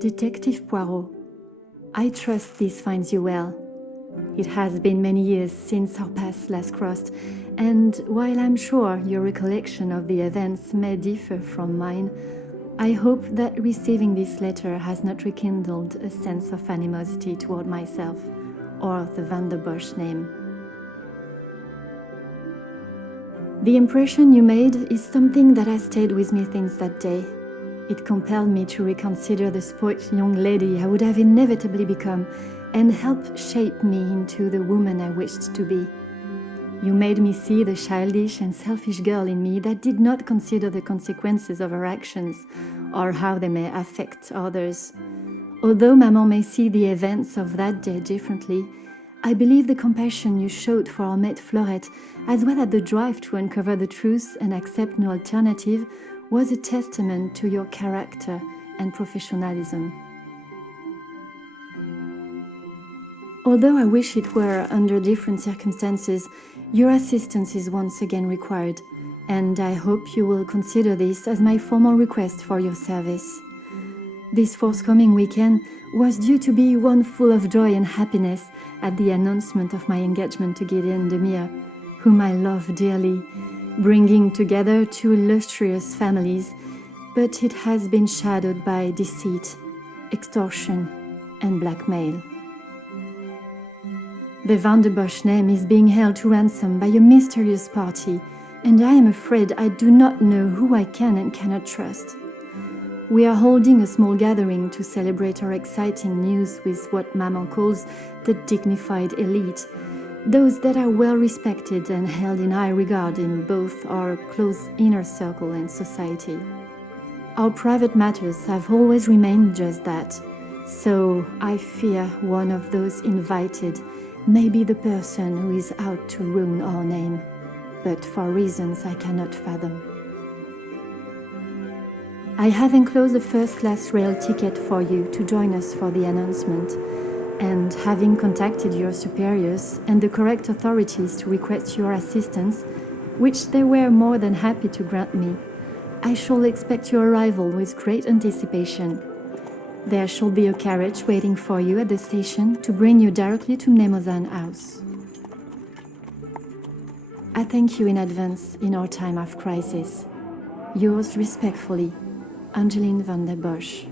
Detective Poirot, I trust this finds you well. It has been many years since our paths last crossed, and while I'm sure your recollection of the events may differ from mine, I hope that receiving this letter has not rekindled a sense of animosity toward myself or the Van der Bosch name. The impression you made is something that has stayed with me since that day. It compelled me to reconsider the spoilt young lady I would have inevitably become and helped shape me into the woman I wished to be. You made me see the childish and selfish girl in me that did not consider the consequences of her actions or how they may affect others. Although Maman may see the events of that day differently, I believe the compassion you showed for our mate Florette, as well as the drive to uncover the truth and accept no alternative, was a testament to your character and professionalism. Although I wish it were under different circumstances, your assistance is once again required, and I hope you will consider this as my formal request for your service. This forthcoming weekend was due to be one full of joy and happiness at the announcement of my engagement to Gideon Demire, whom I love dearly, bringing together two illustrious families, but it has been shadowed by deceit, extortion, and blackmail. The Van der Bosch name is being held to ransom by a mysterious party, and I am afraid I do not know who I can and cannot trust. We are holding a small gathering to celebrate our exciting news with what Maman calls the dignified elite, those that are well respected and held in high regard in both our close inner circle and society. Our private matters have always remained just that, so I fear one of those invited may be the person who is out to ruin our name, but for reasons I cannot fathom. I have enclosed a first-class rail ticket for you to join us for the announcement, and having contacted your superiors and the correct authorities to request your assistance, which they were more than happy to grant me, I shall expect your arrival with great anticipation. There shall be a carriage waiting for you at the station to bring you directly to Mnemosyne House. I thank you in advance in our time of crisis. Yours respectfully, Angeline Van der Bosch.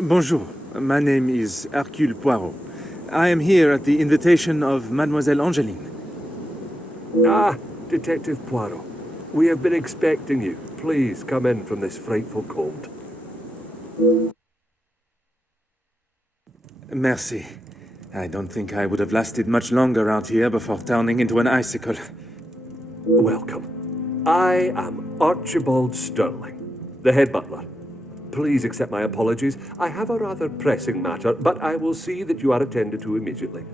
Bonjour, my name is Hercule Poirot. I am here at the invitation of Mademoiselle Angeline. Ah, Detective Poirot. We have been expecting you. Please come in from this frightful cold. Merci. I don't think I would have lasted much longer out here before turning into an icicle. Welcome. I am Archibald Sterling, the head butler. Please accept my apologies. I have a rather pressing matter, but I will see that you are attended to immediately.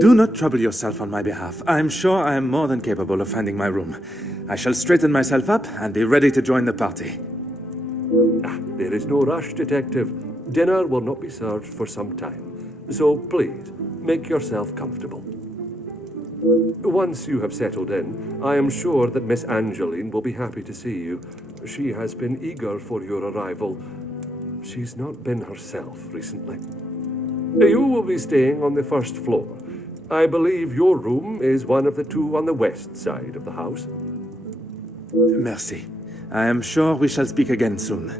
Do not trouble yourself on my behalf. I am sure I am more than capable of finding my room. I shall straighten myself up and be ready to join the party. There is no rush, Detective. Dinner will not be served for some time. So please, make yourself comfortable. Once you have settled in, I am sure that Miss Angeline will be happy to see you. She has been eager for your arrival. She's not been herself recently. You will be staying on the first floor. I believe your room is one of the two on the west side of the house. Merci. I am sure we shall speak again soon.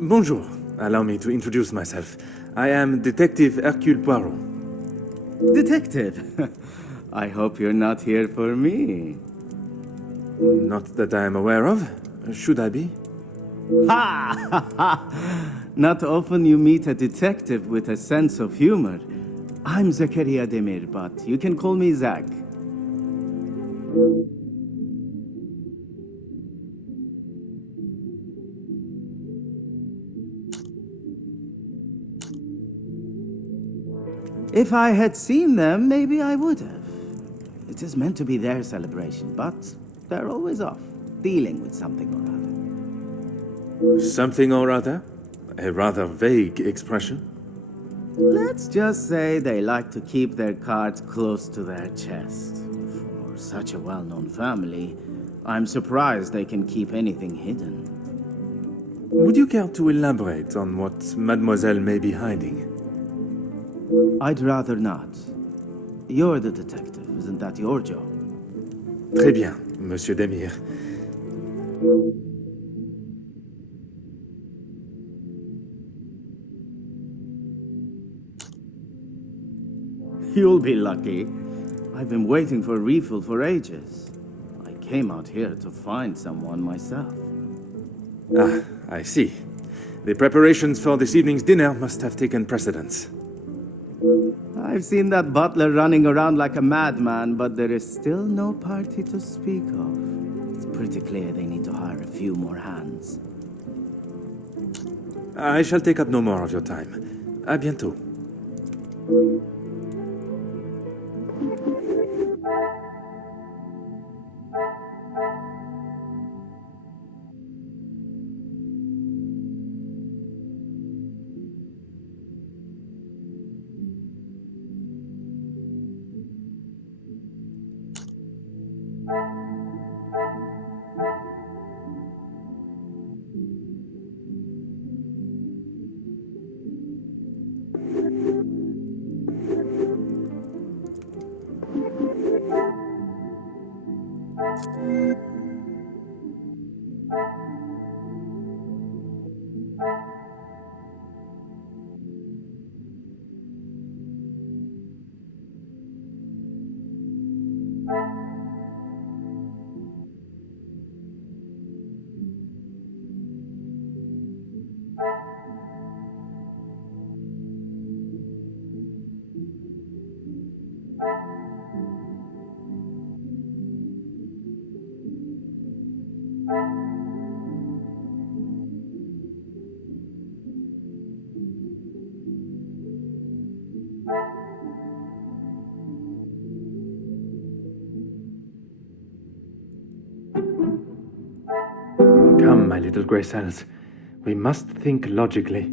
Bonjour. Allow me to introduce myself. I am Detective Hercule Poirot. Detective, I hope you're not here for me. Not that I am aware of. Should I be? Ha! Not often you meet a detective with a sense of humor. I'm Zakaria Demir, but you can call me Zach. If I had seen them, maybe I would have. It is meant to be their celebration, but they're always off, dealing with something or other. Something or other? A rather vague expression. Let's just say they like to keep their cards close to their chest. For such a well-known family, I'm surprised they can keep anything hidden. Would you care to elaborate on what Mademoiselle may be hiding? I'd rather not. You're the detective, isn't that your job? Très bien, Monsieur Demir. You'll be lucky. I've been waiting for a refill for ages. I came out here to find someone myself. Ah, I see. The preparations for this evening's dinner must have taken precedence. I've seen that butler running around like a madman, but there is still no party to speak of. It's pretty clear they need to hire a few more hands. I shall take up no more of your time. À bientôt. my little grey cells. We must think logically.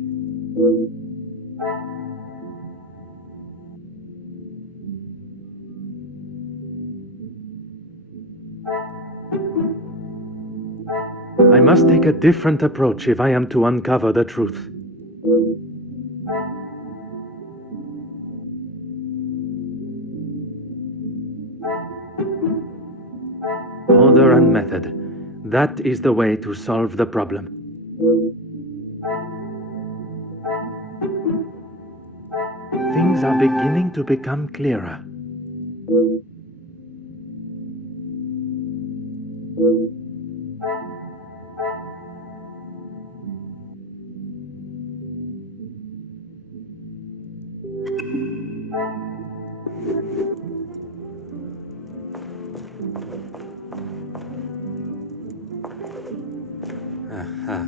I must take a different approach if I am to uncover the truth. Order and method. That is the way to solve the problem. Things are beginning to become clearer. Aha.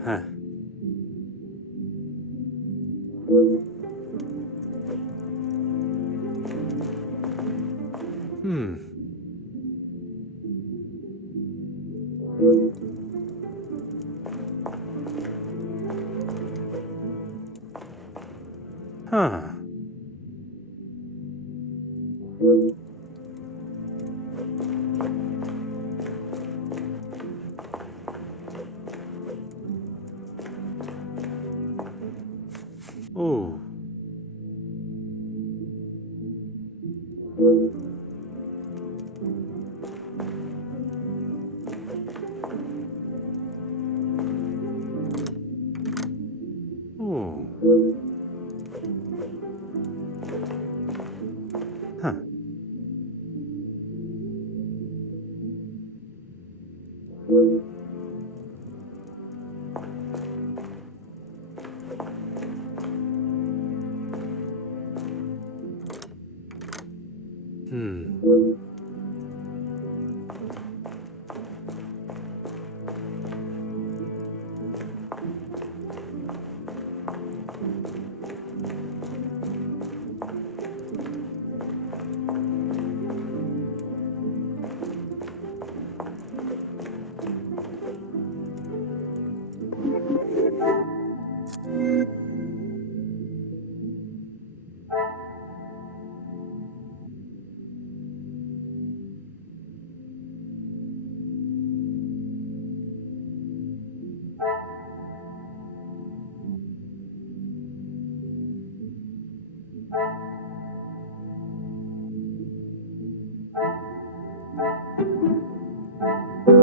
Huh. Huh. Oh. Oh. Huh.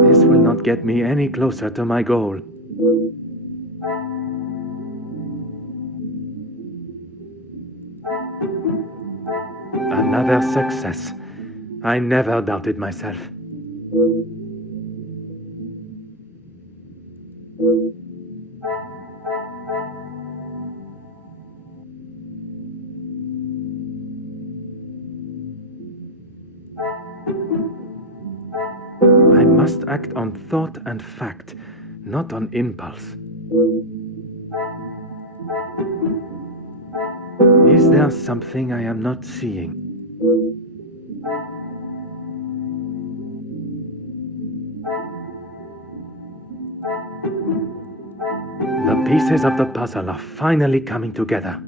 This will not get me any closer to my goal. Another success. I never doubted myself. I must act on thought and fact, not on impulse. Is there something I am not seeing? The pieces of the puzzle are finally coming together.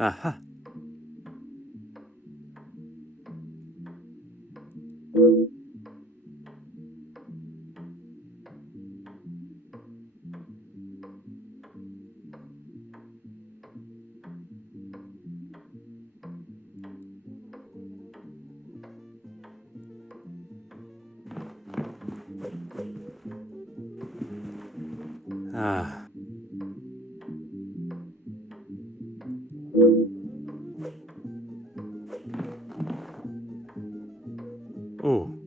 Aha. Ah. Oh. Oh.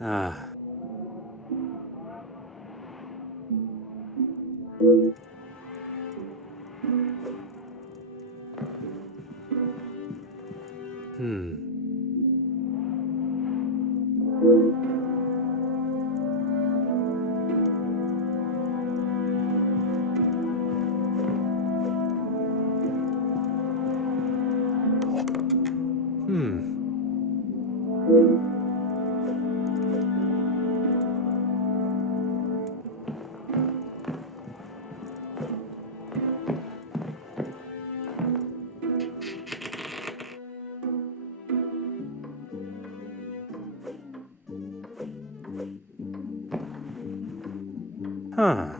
Ah. Hmm. Hmm. Huh.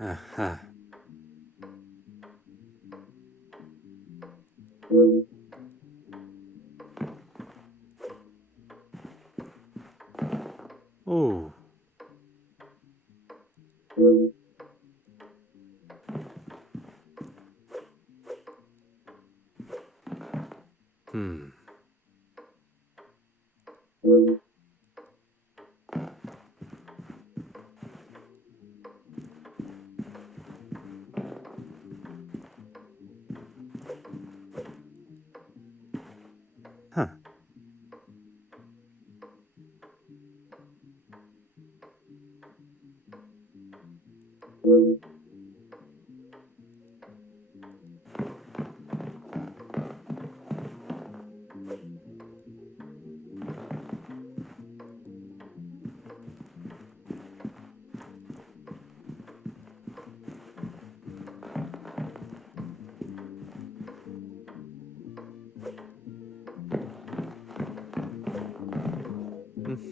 Aha. Oh. Hmm. Huh.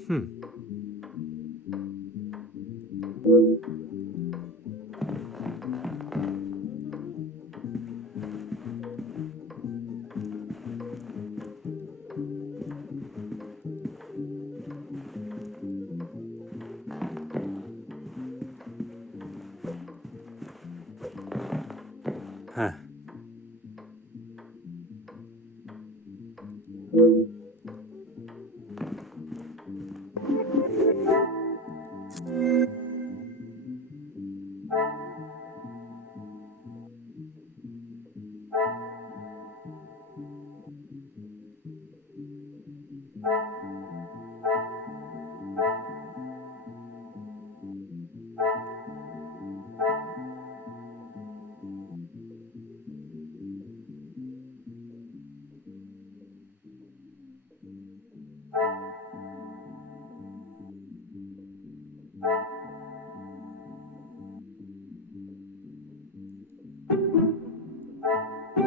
Hmm. Huh.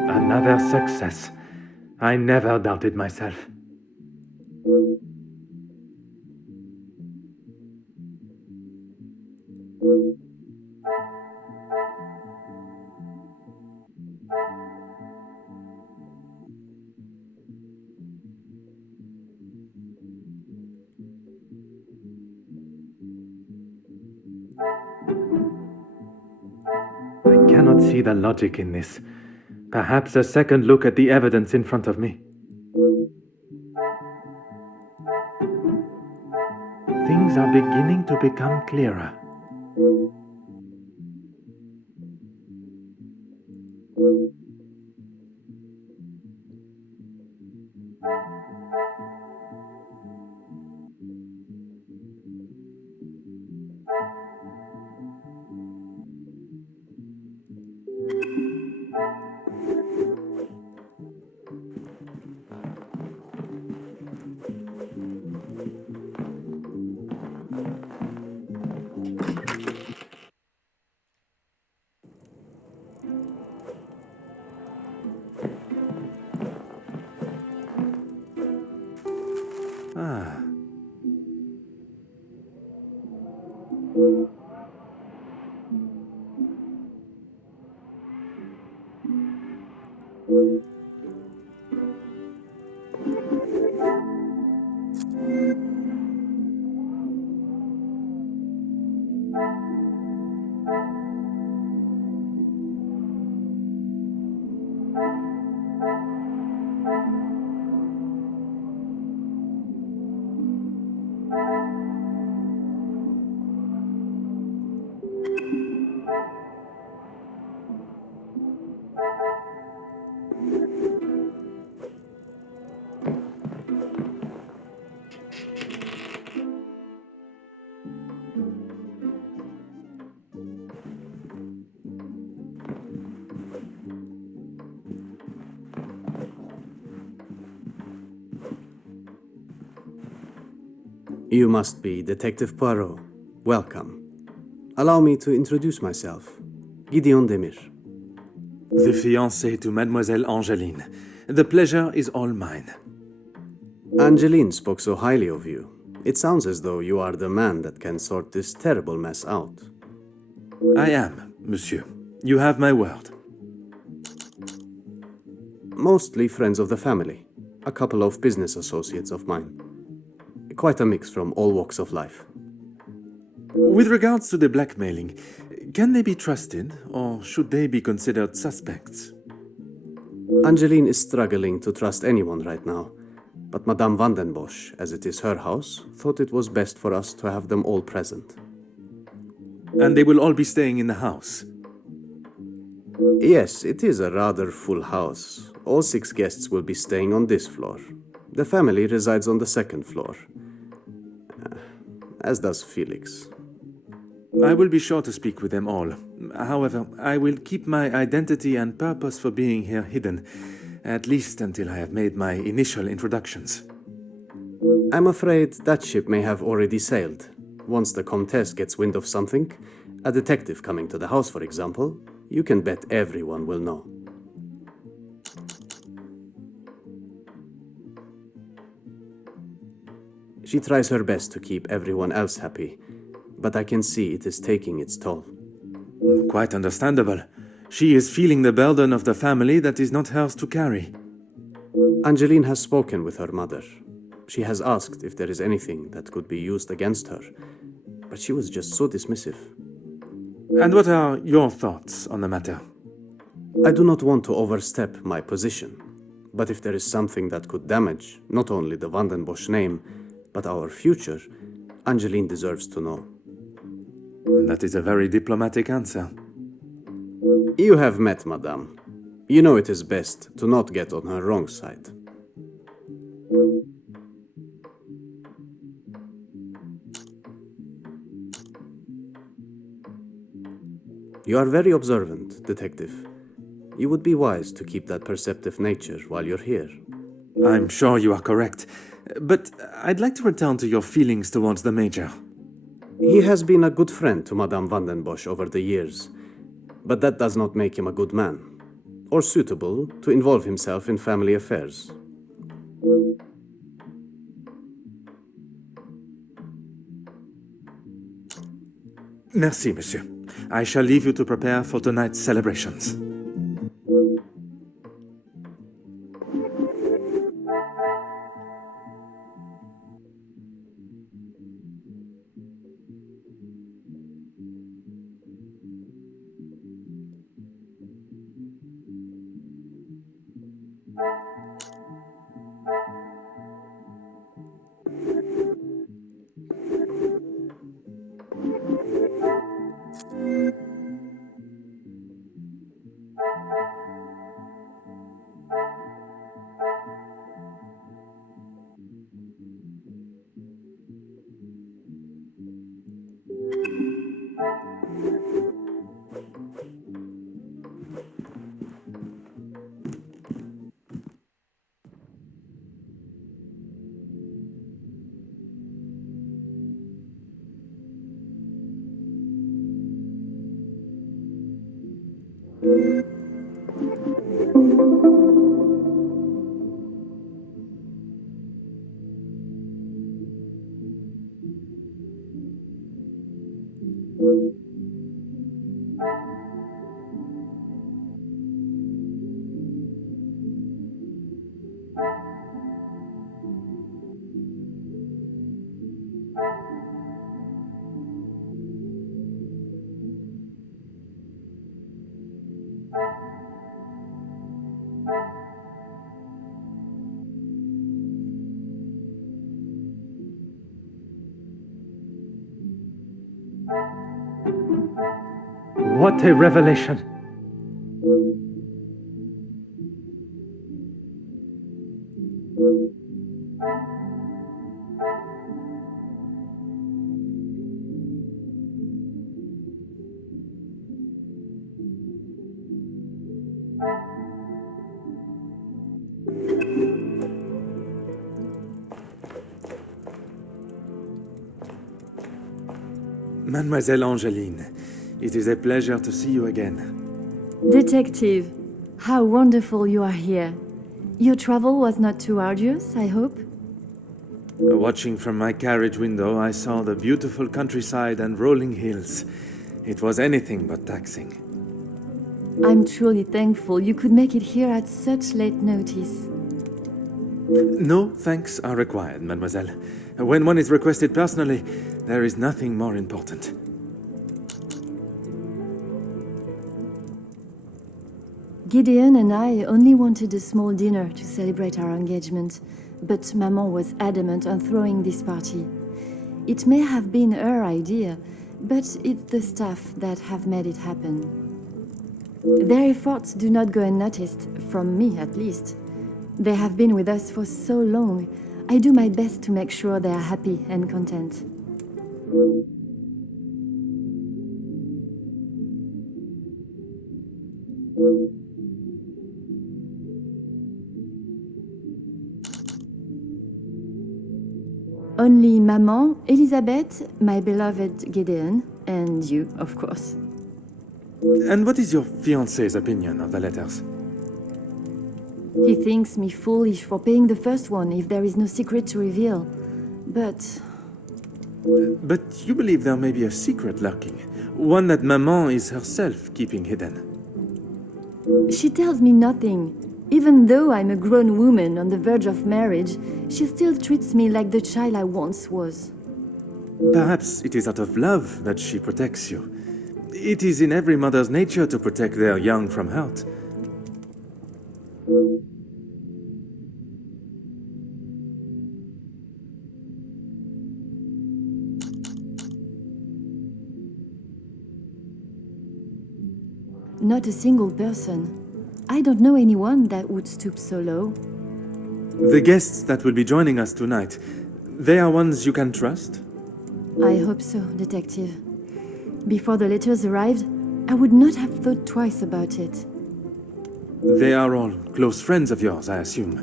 Another success. I never doubted myself. I cannot see the logic in this. Perhaps a second look at the evidence in front of me. Things are beginning to become clearer. Ah. You must be Detective Poirot. Welcome. Allow me to introduce myself. Gideon Demir. The fiancé to Mademoiselle Angeline. The pleasure is all mine. Angeline spoke so highly of you. It sounds as though you are the man that can sort this terrible mess out. I am, monsieur. You have my word. Mostly friends of the family. A couple of business associates of mine. Quite a mix from all walks of life. With regards to the blackmailing, can they be trusted, or should they be considered suspects? Angeline is struggling to trust anyone right now, but Madame van den Bosch, as it is her house, thought it was best for us to have them all present. And they will all be staying in the house? Yes, it is a rather full house. All 6 guests will be staying on this floor. The family resides on the 2nd floor. As does Felix. I will be sure to speak with them all. However, I will keep my identity and purpose for being here hidden, at least until I have made my initial introductions. I'm afraid that ship may have already sailed. Once the Comtesse gets wind of something, a detective coming to the house, for example, you can bet everyone will know. She tries her best to keep everyone else happy, but I can see it is taking its toll. Quite understandable. She is feeling the burden of the family that is not hers to carry. Angeline has spoken with her mother. She has asked if there is anything that could be used against her, but she was just so dismissive. And what are your thoughts on the matter? I do not want to overstep my position, but if there is something that could damage not only the Van den Bosch name, but our future, Angeline deserves to know. That is a very diplomatic answer. You have met Madame. You know it is best to not get on her wrong side. You are very observant, Detective. You would be wise to keep that perceptive nature while you're here. I'm sure you are correct. But I'd like to return to your feelings towards the Major. He has been a good friend to Madame van den Bosch over the years, but that does not make him a good man, or suitable to involve himself in family affairs. Merci, monsieur. I shall leave you to prepare for tonight's celebrations. What a revelation! Mademoiselle Angeline, it is a pleasure to see you again. Detective, how wonderful you are here. Your travel was not too arduous, I hope? Watching from my carriage window, I saw the beautiful countryside and rolling hills. It was anything but taxing. I'm truly thankful you could make it here at such late notice. No thanks are required, mademoiselle. When one is requested personally, there is nothing more important. Gideon and I only wanted a small dinner to celebrate our engagement, but Maman was adamant on throwing this party. It may have been her idea, but it's the staff that have made it happen. Their efforts do not go unnoticed, from me at least. They have been with us for so long. I do my best to make sure they are happy and content. Only Maman, Elizabeth, my beloved Gideon, and you, of course. And what is your fiancé's opinion of the letters? He thinks me foolish for paying the first one if there is no secret to reveal. But But you believe there may be a secret lurking, one that Maman is herself keeping hidden. she tells me nothing. Even though I'm a grown woman on the verge of marriage, she still treats me like the child I once was. Perhaps it is out of love that she protects you. It is in every mother's nature to protect their young from hurt. Not a single person. I don't know anyone that would stoop so low. The guests that will be joining us tonight, they are ones you can trust? I hope so, Detective. Before the letters arrived, I would not have thought twice about it. They are all close friends of yours, I assume.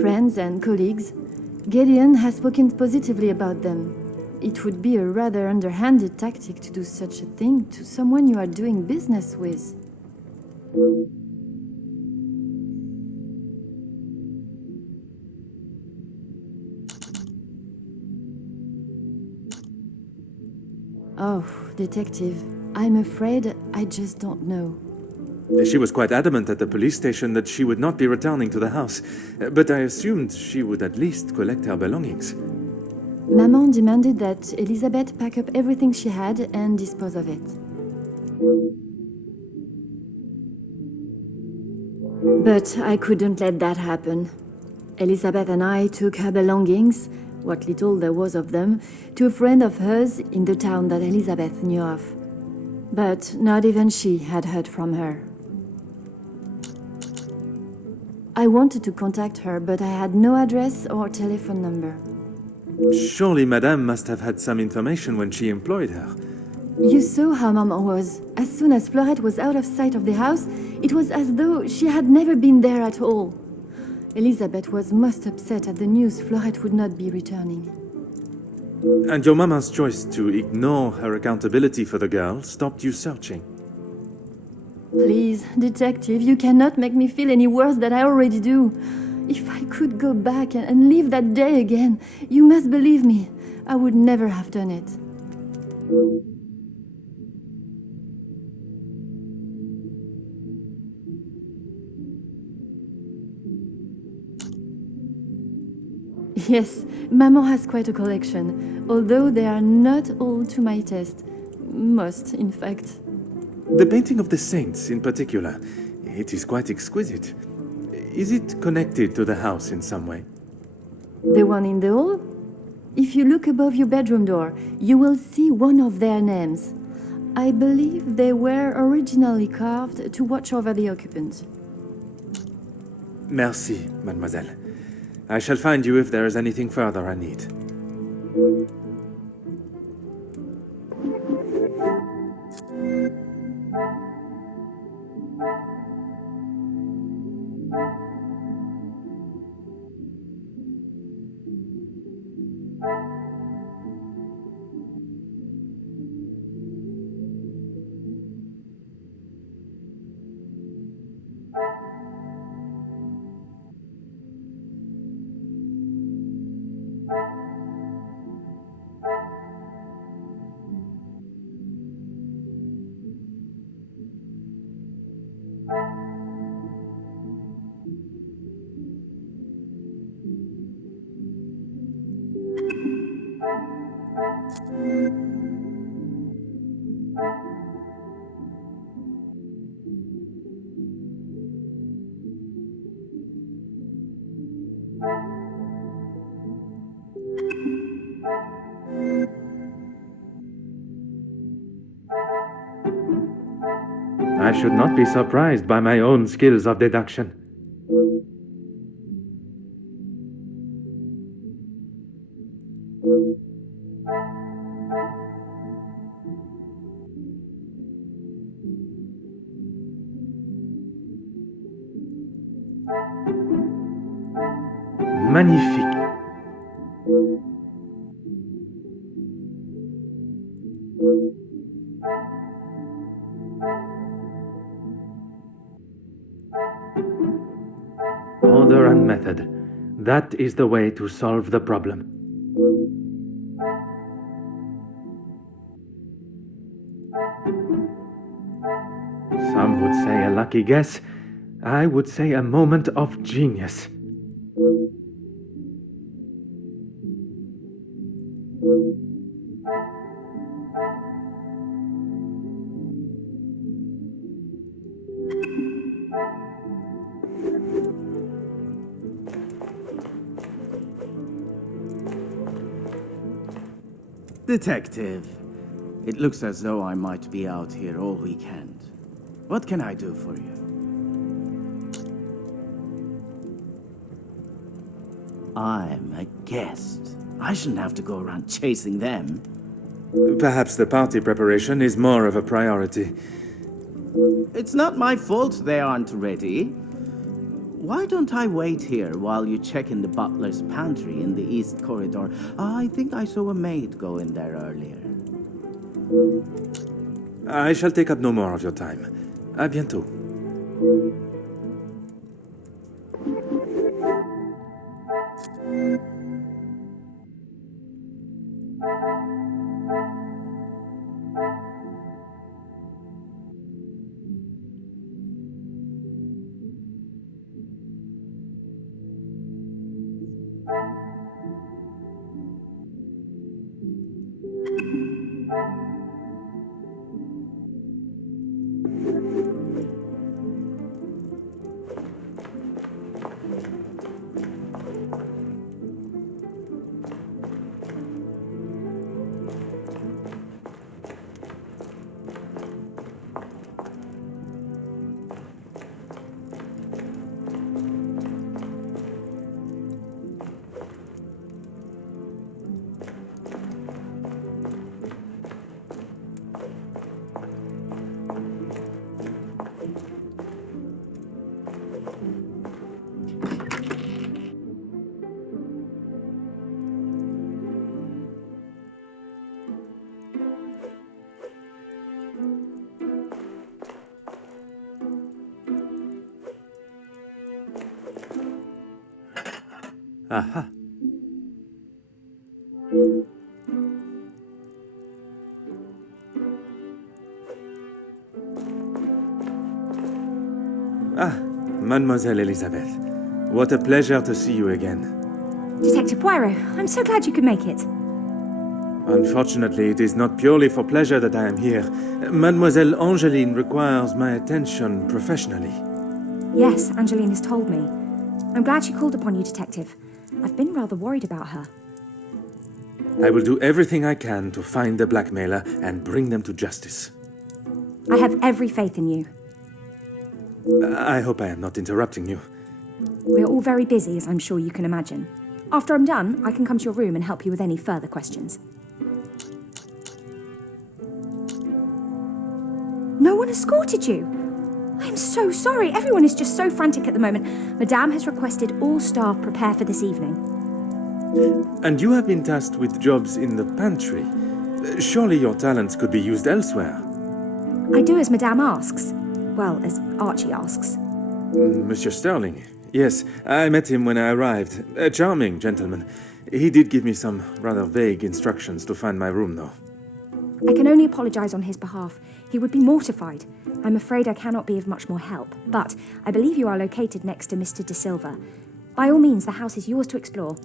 Friends and colleagues, Gideon has spoken positively about them. It would be a rather underhanded tactic to do such a thing to someone you are doing business with. Oh, Detective, I'm afraid I just don't know. She was quite adamant at the police station that she would not be returning to the house, but I assumed she would at least collect her belongings. Maman demanded that Elizabeth pack up everything she had and dispose of it. But I couldn't let that happen. Elizabeth and I took her belongings, what little there was of them, to a friend of hers in the town that Elizabeth knew of. But not even she had heard from her. I wanted to contact her, but I had no address or telephone number. Surely Madame must have had some information when she employed her. You saw how Maman was. As soon as Fleurette was out of sight of the house, it was as though she had never been there at all. Elizabeth was most upset at the news Fleurette would not be returning. And your mama's choice to ignore her accountability for the girl stopped you searching. Please, detective, you cannot make me feel any worse than I already do. If I could go back and live that day again, you must believe me, I would never have done it. Yes, Maman has quite a collection, although they are not all to my taste. Most, in fact. The painting of the saints, in particular, it is quite exquisite. Is it connected to the house in some way? The one in the hall? If you look above your bedroom door, you will see one of their names. I believe they were originally carved to watch over the occupants. Merci, mademoiselle. I shall find you if there is anything further I need. I should not be surprised by my own skills of deduction. Magnifique. Order and method. That is the way to solve the problem. Some would say a lucky guess. I would say a moment of genius. Detective, it looks as though I might be out here all weekend. What can I do for you? I'm a guest. I shouldn't have to go around chasing them. Perhaps the party preparation is more of a priority. It's not my fault they aren't ready. Why don't I wait here while you check in the butler's pantry in the east corridor? I think I saw a maid go in there earlier. I shall take up no more of your time. À bientôt. Aha. Ah, Mademoiselle Elizabeth. What a pleasure to see you again. Detective Poirot, I'm so glad you could make it. Unfortunately, it is not purely for pleasure that I am here. Mademoiselle Angeline requires my attention professionally. Yes, Angeline has told me. I'm glad she called upon you, Detective. I've been rather worried about her. I will do everything I can to find the blackmailer and bring them to justice. I have every faith in you. I hope I am not interrupting you. We're all very busy, as I'm sure you can imagine. After I'm done, I can come to your room and help you with any further questions. No one escorted you? I am so sorry. Everyone is just so frantic at the moment. Madame has requested all staff prepare for this evening. And you have been tasked with jobs in the pantry. Surely your talents could be used elsewhere. I do as Madame asks. Well, as Archie asks. Monsieur Sterling. Yes, I met him when I arrived. A charming gentleman. He did give me some rather vague instructions to find my room, though. I can only apologise on his behalf. He would be mortified. I'm afraid I cannot be of much more help, but I believe you are located next to Mr. De Silva. By all means, the house is yours to explore.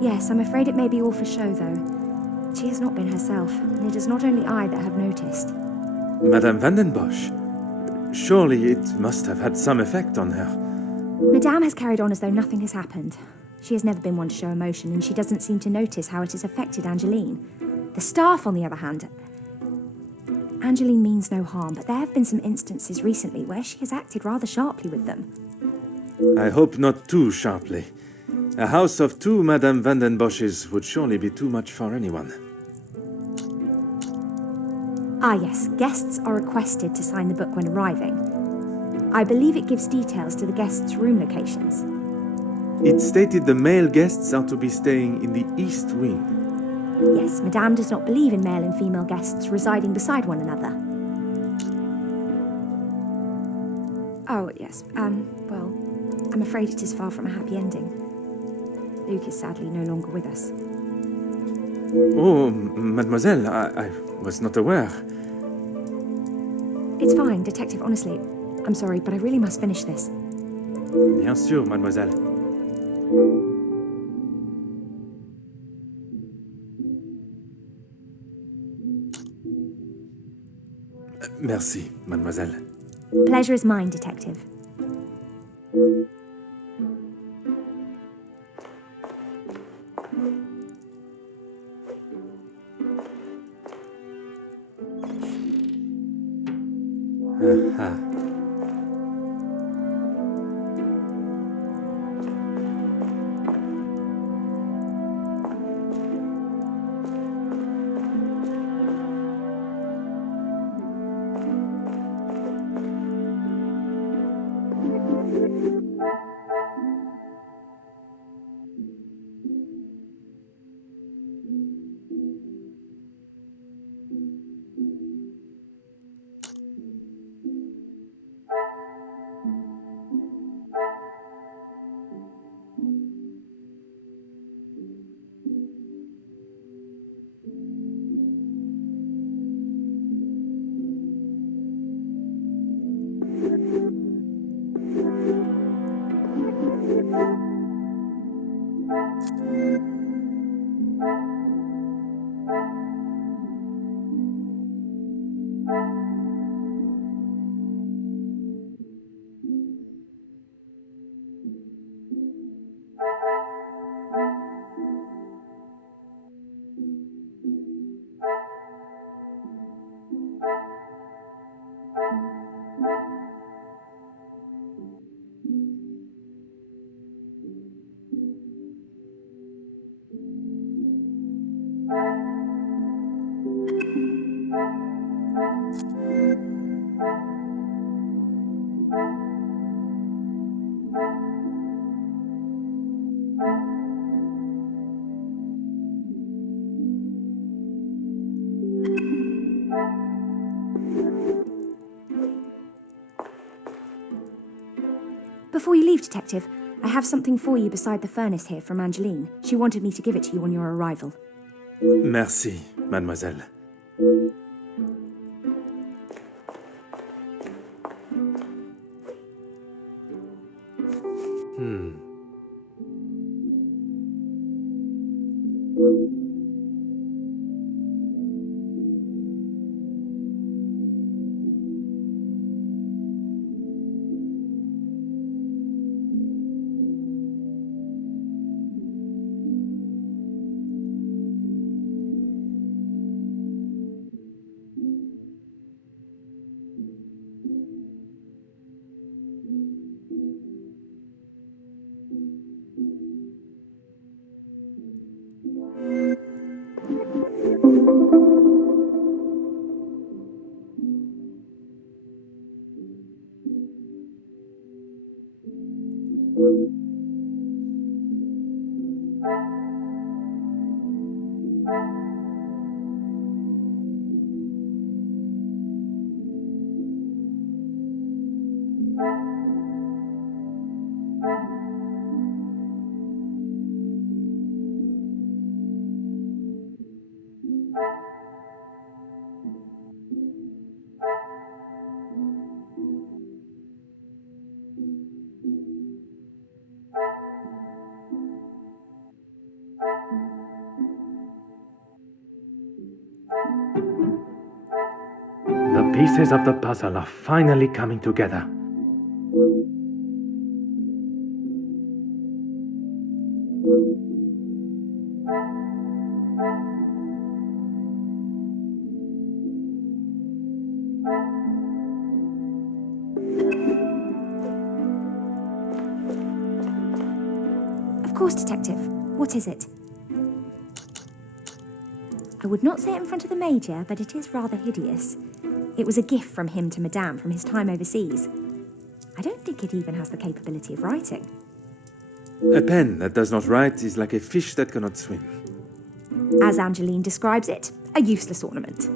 Yes, I'm afraid it may be all for show, though. She has not been herself, and it is not only I that have noticed. Madame van den Bosch. Surely it must have had some effect on her. Madame has carried on as though nothing has happened. She has never been one to show emotion, and she doesn't seem to notice how it has affected Angeline. The staff, on the other hand... Angeline means no harm, but there have been some instances recently where she has acted rather sharply with them. I hope not too sharply. A house of two Madame van den Bosches would surely be too much for anyone. Ah yes, guests are requested to sign the book when arriving. I believe it gives details to the guests' room locations. It stated the male guests are to be staying in the East Wing. Yes, Madame does not believe in male and female guests residing beside one another. Oh, yes, well, I'm afraid it is far from a happy ending. Luke is sadly no longer with us. Oh, mademoiselle, I was not aware. It's fine, Detective, honestly. I'm sorry, but I really must finish this. Bien sûr, mademoiselle. Merci, mademoiselle. Pleasure is mine, Detective. Aha. Before you leave, Detective, I have something for you beside the furnace here from Angeline. She wanted me to give it to you on your arrival. Merci, mademoiselle. The pieces of the puzzle are finally coming together. Of course, Detective. What is it? I would not say it in front of the Major, but it is rather hideous. It was a gift from him to Madame from his time overseas. I don't think it even has the capability of writing. A pen that does not write is like a fish that cannot swim. As Angeline describes it, a useless ornament.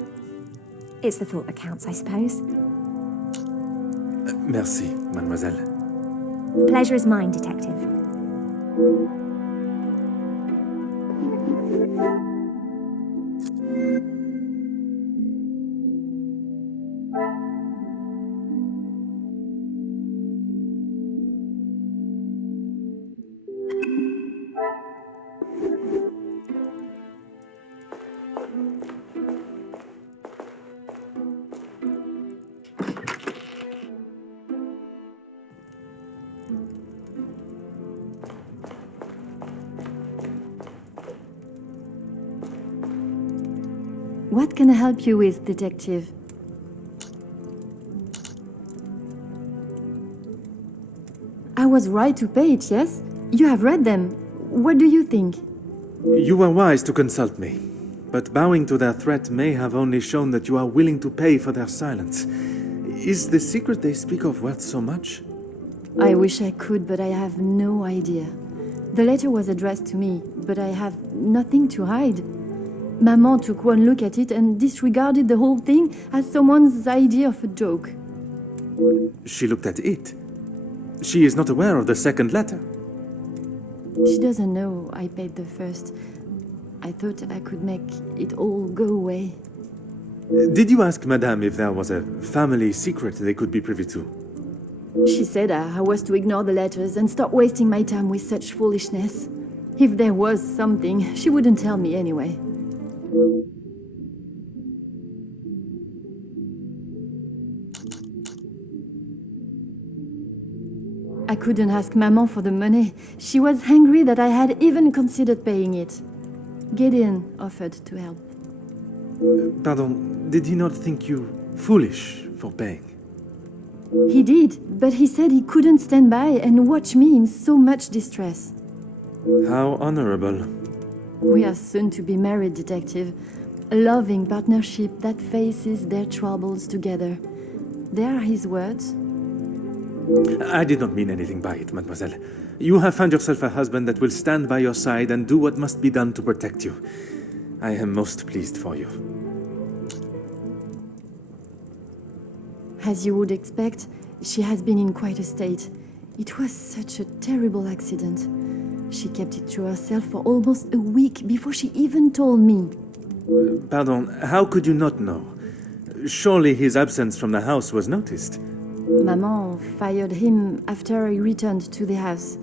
It's the thought that counts, I suppose. Merci, mademoiselle. Pleasure is mine, Detective. What can I help you with, Detective? I was right to pay it, yes? You have read them. What do you think? You were wise to consult me, but bowing to their threat may have only shown that you are willing to pay for their silence. Is the secret they speak of worth so much? I wish I could, but I have no idea. The letter was addressed to me, but I have nothing to hide. Maman took one look at it and disregarded the whole thing as someone's idea of a joke. She looked at it. She is not aware of the second letter. She doesn't know I paid the first. I thought I could make it all go away. Did you ask Madame if there was a family secret they could be privy to? She said I was to ignore the letters and stop wasting my time with such foolishness. If there was something, she wouldn't tell me anyway. I couldn't ask Maman for the money. She was angry that I had even considered paying it. Gideon offered to help. Pardon, did he not think you foolish for paying? He did, but he said he couldn't stand by and watch me in so much distress. How honorable. We are soon to be married, Detective. A loving partnership that faces their troubles together. They are his words. I did not mean anything by it, mademoiselle. You have found yourself a husband that will stand by your side and do what must be done to protect you. I am most pleased for you. As you would expect, she has been in quite a state. It was such a terrible accident. She kept it to herself for almost a week before she even told me. Pardon, how could you not know? Surely his absence from the house was noticed. Maman fired him after he returned to the house.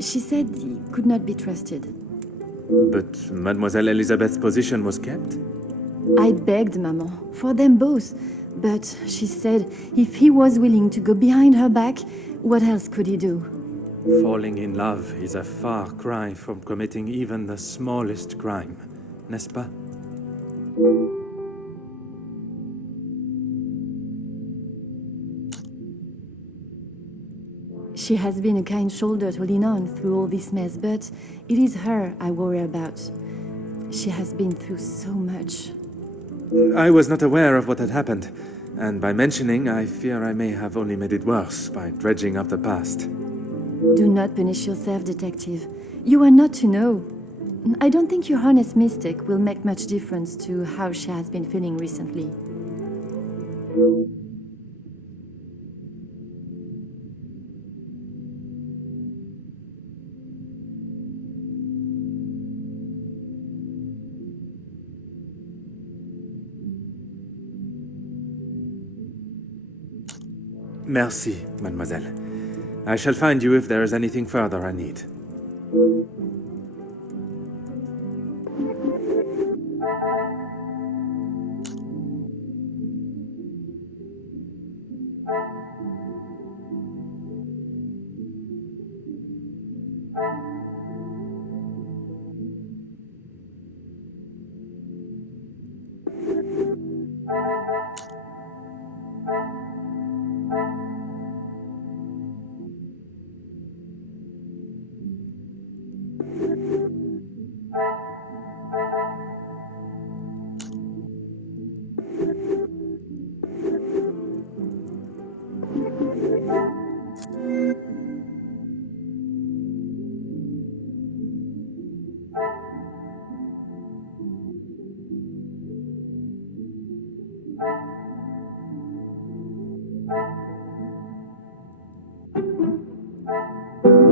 She said he could not be trusted. But Mademoiselle Elizabeth's position was kept? I begged Maman for them both, but she said if he was willing to go behind her back, what else could he do? Falling in love is a far cry from committing even the smallest crime, n'est-ce pas? She has been a kind shoulder to lean on through all this mess, but it is her I worry about. She has been through so much. I was not aware of what had happened, and by mentioning, I fear I may have only made it worse by dredging up the past. Do not punish yourself, detective. You are not to know. I don't think your honest mistake will make much difference to how she has been feeling recently. Merci, mademoiselle. I shall find you if there is anything further I need.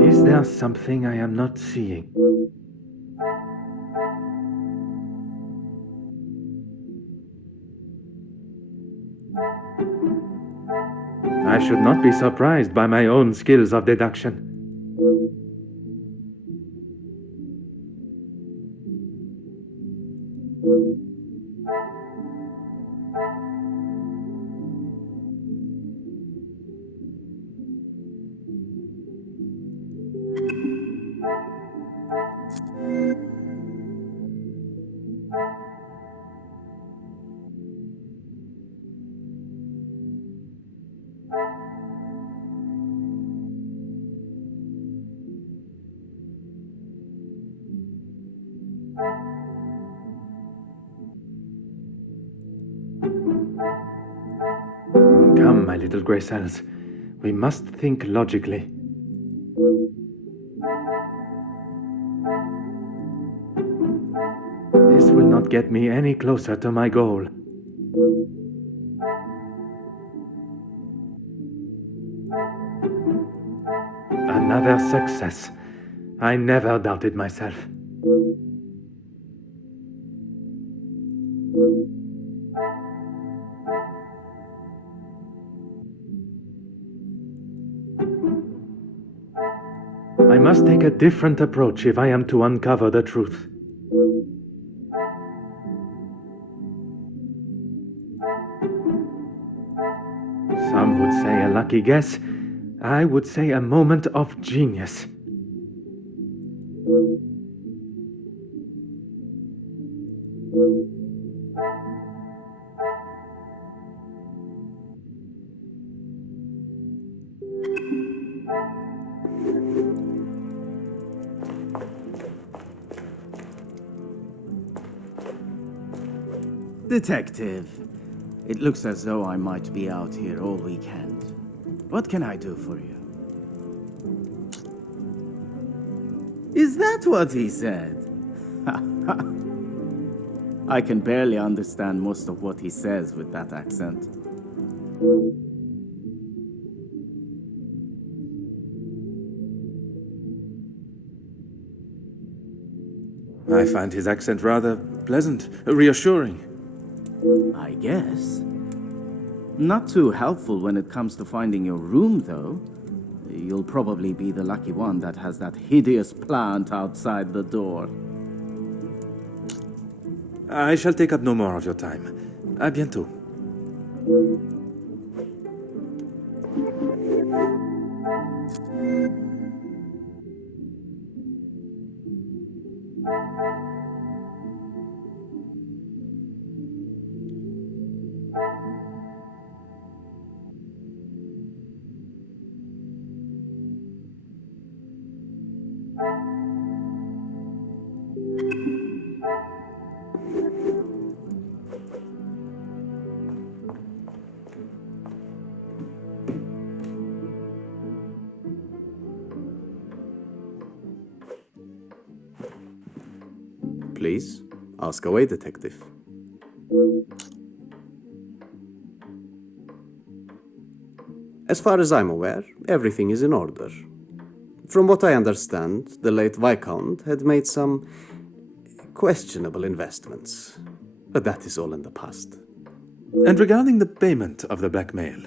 Is there something I am not seeing? I should not be surprised by my own skills of deduction. Come, my little grey cells. We must think logically. This will not get me any closer to my goal. Another success. I never doubted myself. I must take a different approach if I am to uncover the truth. Some would say a lucky guess. I would say a moment of genius. Detective, it looks as though I might be out here all weekend. What can I do for you? Is that what he said? I can barely understand most of what he says with that accent. I find his accent rather pleasant, reassuring. I guess. Not too helpful when it comes to finding your room, though. You'll probably be the lucky one that has that hideous plant outside the door. I shall take up no more of your time. À bientôt. Please, ask away, detective. As far as I'm aware, everything is in order. From what I understand, the late Viscount had made some questionable investments. But that is all in the past. And regarding the payment of the blackmail,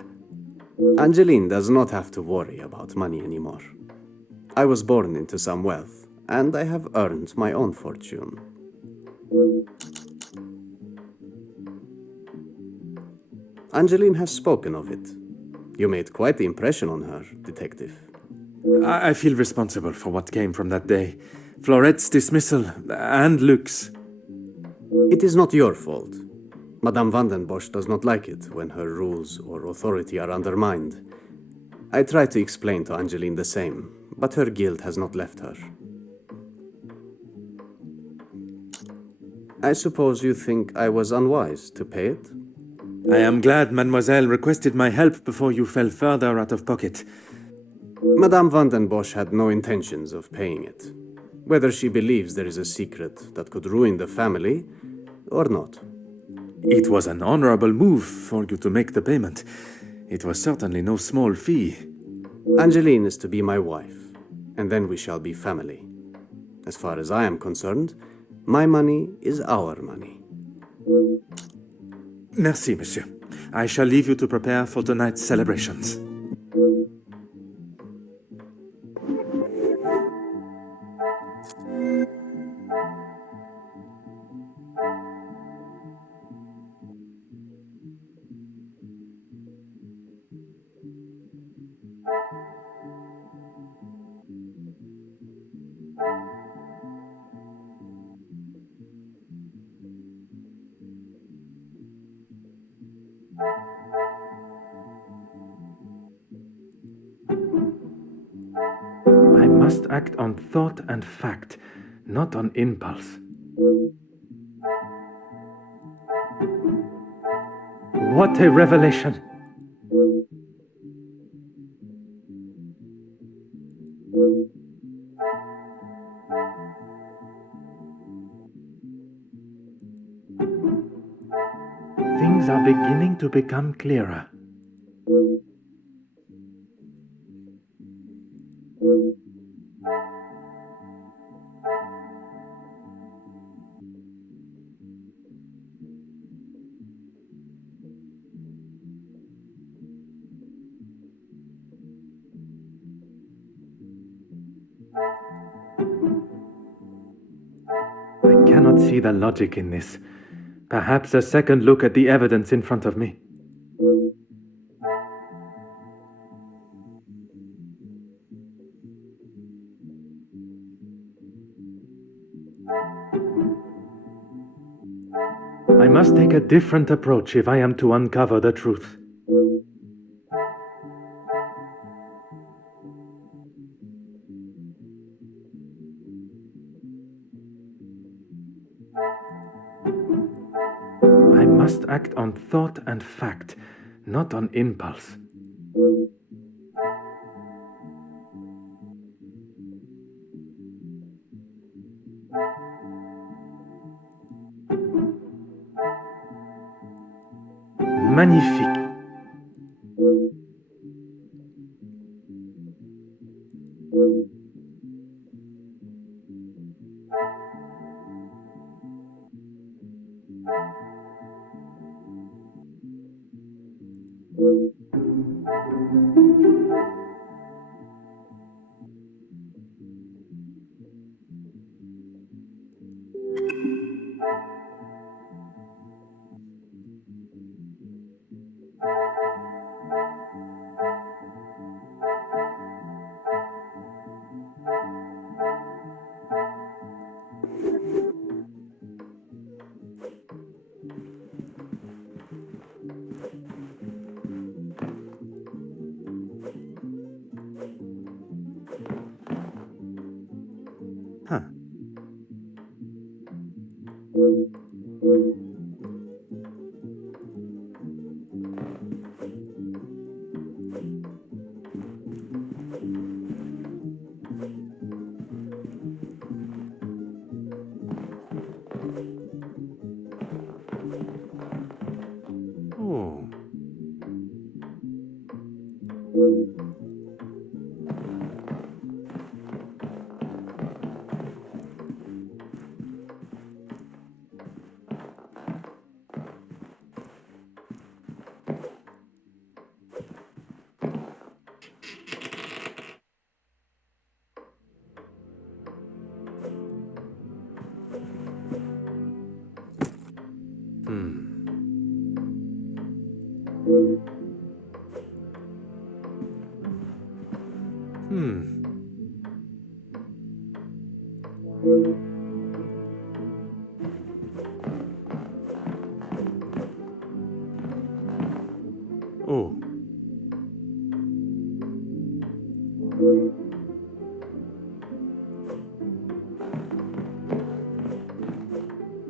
Angeline does not have to worry about money anymore. I was born into some wealth, and I have earned my own fortune. Angeline has spoken of it. You made quite the impression on her, detective. I feel responsible for what came from that day. Florette's dismissal and Luc's. It is not your fault. Madame van den Bosch does not like it when her rules or authority are undermined. I try to explain to Angeline the same, but her guilt has not left her. I suppose you think I was unwise to pay it? I am glad Mademoiselle requested my help before you fell further out of pocket. Madame van den Bosch had no intentions of paying it, whether she believes there is a secret that could ruin the family or not. It was an honorable move for you to make the payment. It was certainly no small fee. Angeline is to be my wife, and then we shall be family. As far as I am concerned, my money is our money. Merci, monsieur. I shall leave you to prepare for tonight's celebrations. I must act on thought and fact, not on impulse. What a revelation! Things are beginning to become clearer. I cannot see the logic in this. Perhaps a second look at the evidence in front of me. I must take a different approach if I am to uncover the truth. I must act on thought and fact, not on impulse. Magnifique. Oh. Oh.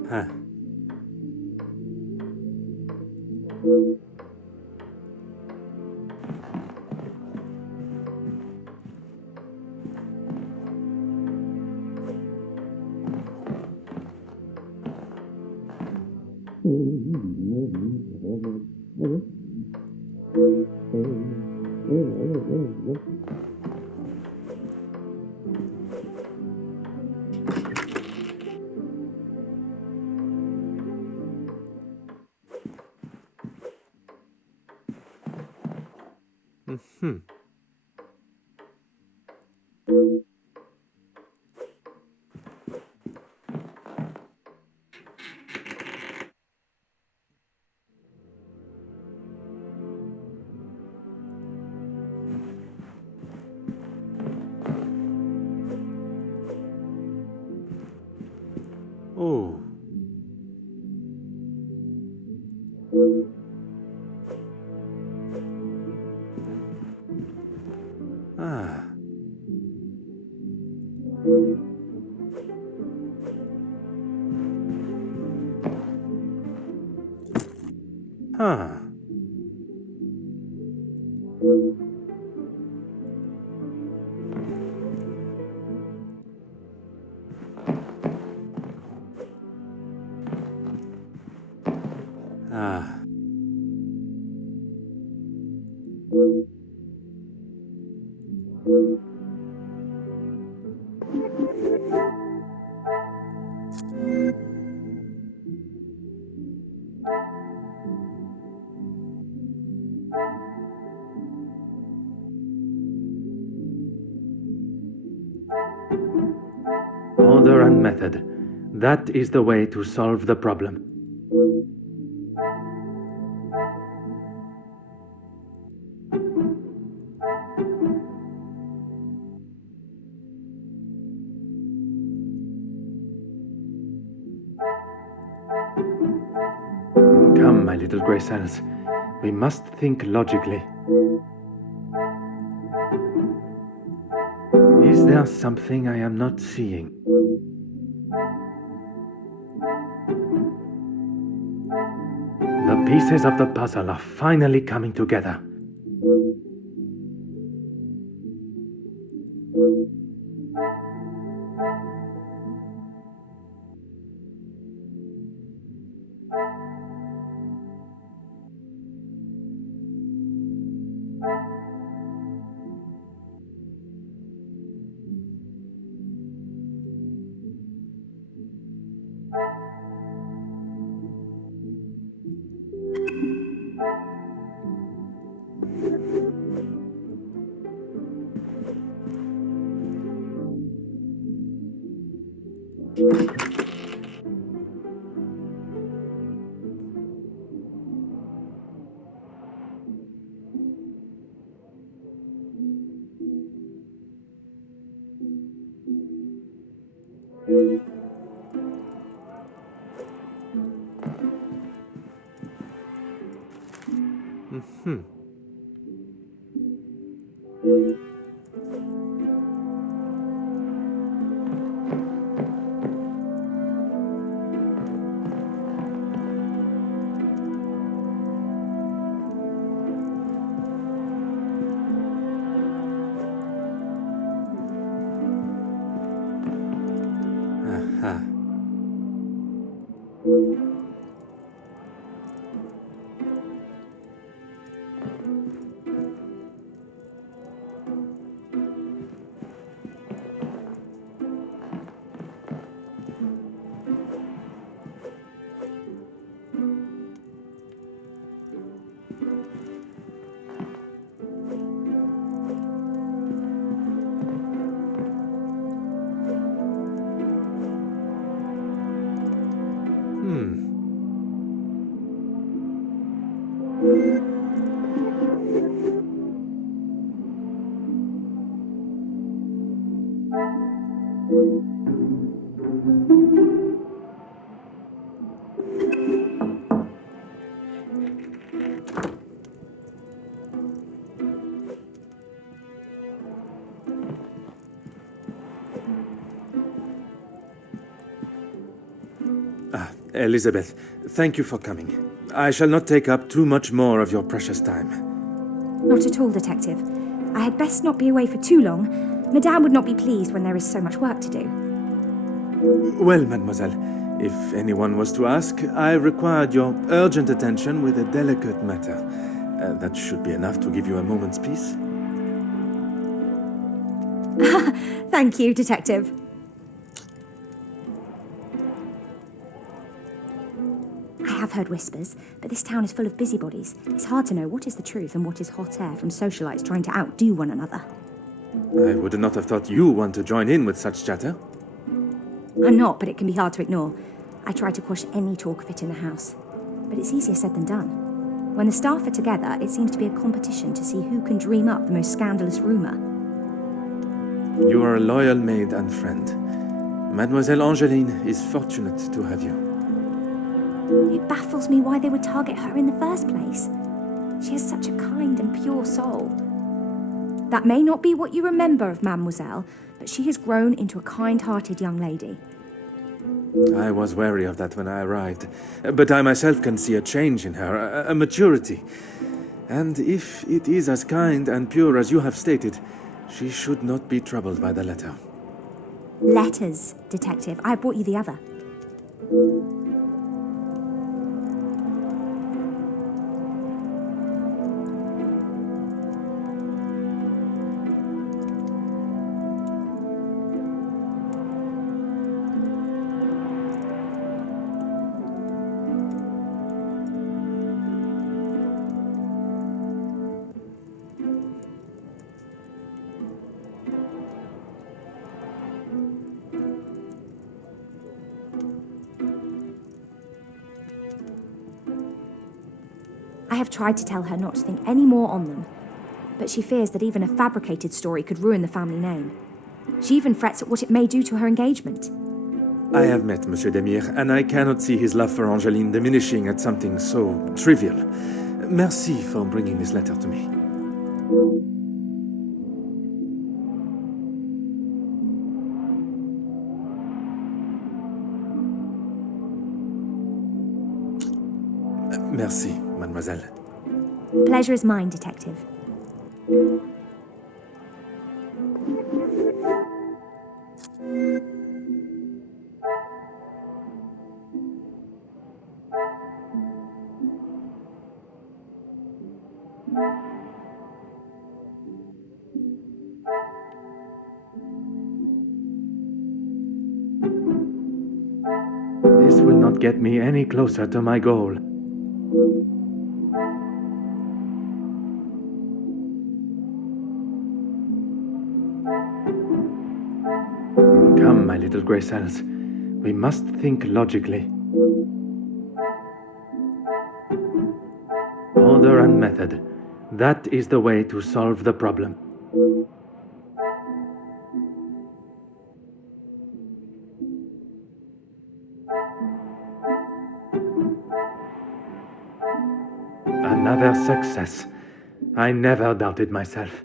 Huh. Oh. Ah. Huh. Ah. Order and method. That is the way to solve the problem. Come, my little grey cells. We must think logically. Is there something I am not seeing? The pieces of the puzzle are finally coming together. Elizabeth, thank you for coming. I shall not take up too much more of your precious time. Not at all, Detective. I had best not be away for too long. Madame would not be pleased when there is so much work to do. Well, mademoiselle, if anyone was to ask, I required your urgent attention with a delicate matter. That should be enough to give you a moment's peace. Thank you, Detective. I have heard whispers, but this town is full of busybodies. It's hard to know what is the truth and what is hot air from socialites trying to outdo one another. I would not have thought you want to join in with such chatter. I'm not, but it can be hard to ignore. I try to quash any talk of it in the house. But it's easier said than done. When the staff are together, it seems to be a competition to see who can dream up the most scandalous rumour. You are a loyal maid and friend. Mademoiselle Angeline is fortunate to have you. It baffles me why they would target her in the first place. She has such a kind and pure soul. That may not be what you remember of Mademoiselle, but she has grown into a kind-hearted young lady. I was wary of that when I arrived, but I myself can see a change in her, a maturity. And if it is as kind and pure as you have stated, she should not be troubled by the letter. Letters, Detective. I brought you the other. I have tried to tell her not to think any more on them, but she fears that even a fabricated story could ruin the family name. She even frets at what it may do to her engagement. I have met Monsieur Demire, and I cannot see his love for Angeline diminishing at something so trivial. Merci for bringing this letter to me. Merci, mademoiselle. Pleasure is mine, Detective. This will not get me any closer to my goal. Come, my little grey cells. We must think logically. Order and method. That is the way to solve the problem. Another success. I never doubted myself.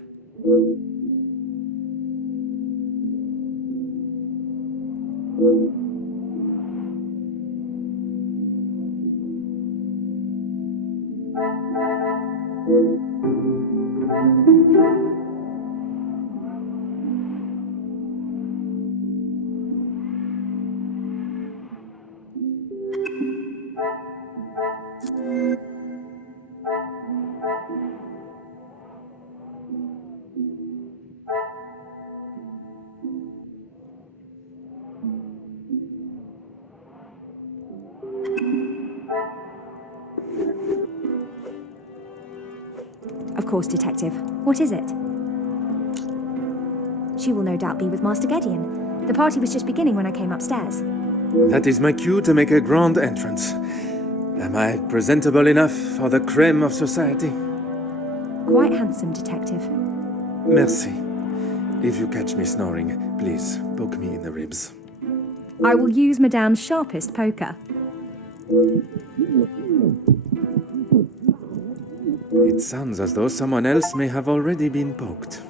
Of course, Detective. What is it? She will no doubt be with Master Gideon. The party was just beginning when I came upstairs. That is my cue to make a grand entrance. Am I presentable enough for the creme of society? Quite handsome, Detective. Merci. If you catch me snoring, please poke me in the ribs. I will use Madame's sharpest poker. It sounds as though someone else may have already been poked.